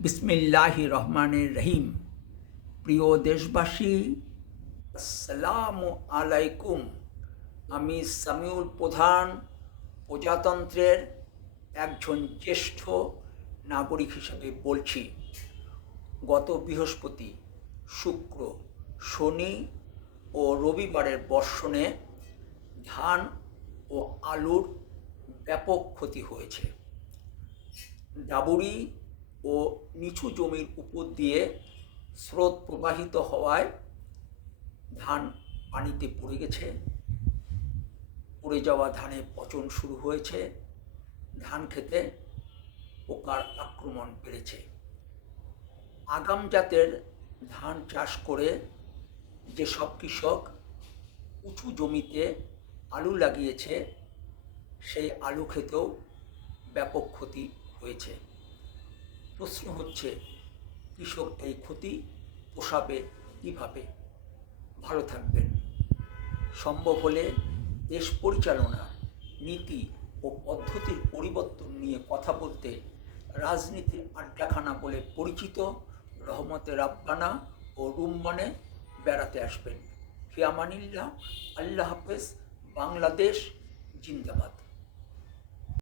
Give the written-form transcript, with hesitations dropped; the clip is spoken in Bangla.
বিসমিল্লাহির রহমানির রহিম। প্রিয় দেশবাসী, আসসালামু আলাইকুম। আমি সামিউল প্রধান প্রজাতন্ত্রের একজন জ্যেষ্ঠ নাগরিক হিসেবে বলছি। গত বৃহস্পতি, শুক্র, শনি ও রবিবারের বর্ষণে ধান ও আলুর ব্যাপক ক্ষতি হয়েছে। ডাবুরি ও নিচু জমির উপর দিয়ে স্রোত প্রবাহিত হওয়ায় ধান পানিতে পড়ে গেছে। পড়ে যাওয়া ধানে পচন শুরু হয়েছে। ধান খেতে পোকার আক্রমণ বেড়েছে। আগাম জাতের ধান চাষ করে যেসব কৃষক উঁচু জমিতে আলু লাগিয়েছে, সেই আলু খেতেও ব্যাপক ক্ষতি হয়েছে। প্রশ্ন হচ্ছে, কৃষক এই ক্ষতি পোষাবে কীভাবে? ভালো থাকবেন। সম্ভব হলে দেশ পরিচালনার নীতি ও পদ্ধতির পরিবর্তন নিয়ে কথা বলতে রাজনীতির আড্ডাখানা বলে পরিচিত রহমতে রাব্বানা ও রুম্মানে বেড়াতে আসবেন। ফি আমানিল্লাহ। আল্লাহ হাফেজ। বাংলাদেশ জিন্দাবাদ।